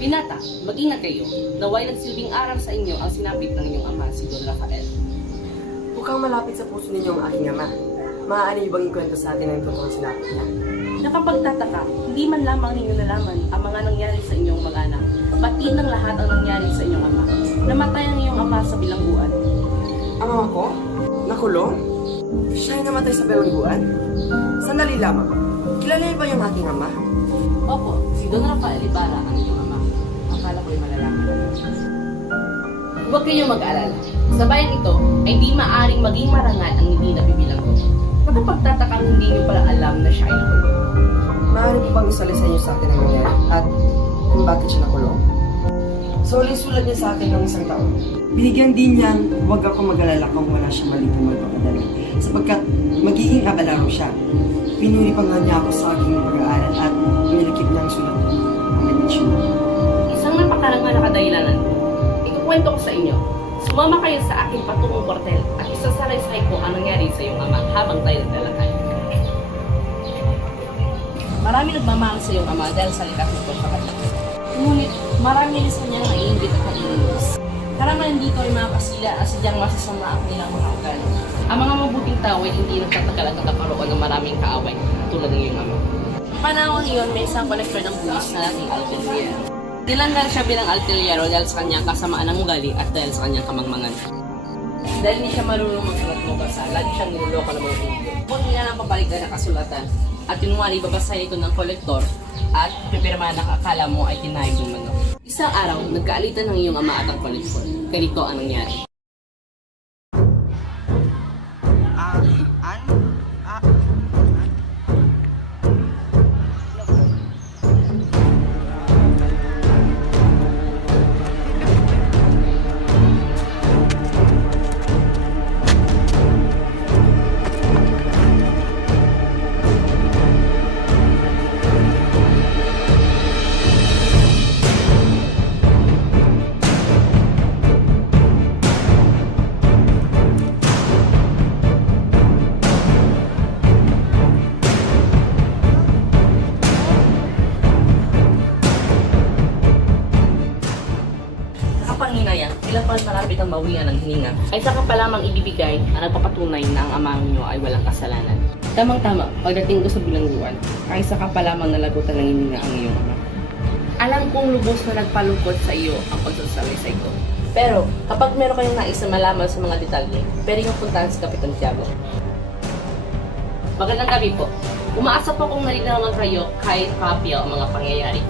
Binata, mag-ingat kayo. Naway nagsilbing aral sa inyo ang sinapit ng inyong ama, si Don Rafael. Mukhang malapit sa puso ninyo ang aking ama. Maaari bang ikwento sa akin ang totoong sinabi niya? Nakapagtataka, hindi man lamang ninyo nalaman ang mga nangyari sa inyong mag-anak. Pati ng lahat ang nangyari sa inyong ama. Namatay ang iyong ama sa bilangguan. Ang ama ko? Nakulong? Siya ay namatay sa bilangguan? Sandali lamang. Kilala niyo ba yung aking ama? Opo, si Don Rafael Ibarra ang inyong ama. Akala ko'y malalaman. Huwag kayong mag-alala. Sa bayan ito ay di maaring maging marangal ang hindi nabibilang ko. Nakapagtatakang hindi niyo pala alam na siya ay nakulong. Maaari po bang isali sa inyo sa akin ang nangyari? At kung bakit siya nakulong? So, sulat niya sa akin ng isang taon. Binigyan din niyan, huwag ako mag-alala kung wala siya mali kung magpapadali. Sapagkat magiging abala siya. Pinuri pa nga niya ako sa aking pag-aaral at nilikip niya ang sulat ng medisyon. Isang napakarangal na kadahilanan. Ikukwento ko sa inyo. Sumama kayo sa aking patungong kwartel at isasalaysay ko ang nangyari sa iyong ama habang tayo naglalakad. Marami nagmamahal sa iyong ama dahil sa likas sa kanya. Ngunit marami rin sa niyang naiingit at nalilinis. Karamihan dito ay mga kasila at sadyang masasama ang nilang mga ugali. Ang mga mabuting tao ay hindi nagtatagal at nagkakaroon ng maraming kaaway tulad ng iyong ama. Panahon iyon, may isang kolektor ng buwis na nating Alcantara. Dilanggal siya bilang altilyero dahil sa kanyang kasamaan ng ugali at dahil sa kanyang kamangmangan. Dahil hindi siya marunong magsulat mo basa, lagi siyang niloloko ng mga hindi. Kung niya ng papalitan na kasulatan at tinunwari babasahin ito ng kolektor at pipirma na akala mo ay tinayog ng manok. Isang araw, nagkaalitan ng iyong ama at ang kolektor. Ganito ang nangyari. Ilang pa malapit ang mawian ng hininga, ay saka pa lamang ibibigay ang nagpapatunay na ang ama niyo ay walang kasalanan. Tamang-tama, pagdating ko sa bilangguan, ay saka pa lamang nalagutan ng hininga ang iyong ama. Alam kong lubos na nagpalungkot sa iyo ang pagsasalaysay ko. Pero, kapag meron kayong nais na malaman sa mga detalye, pwede kang puntahan sa Kapitan Tiago. Magandang gabi po. Umaasa po kung nalilinawan kayo kahit kapya ang mga pangyayari.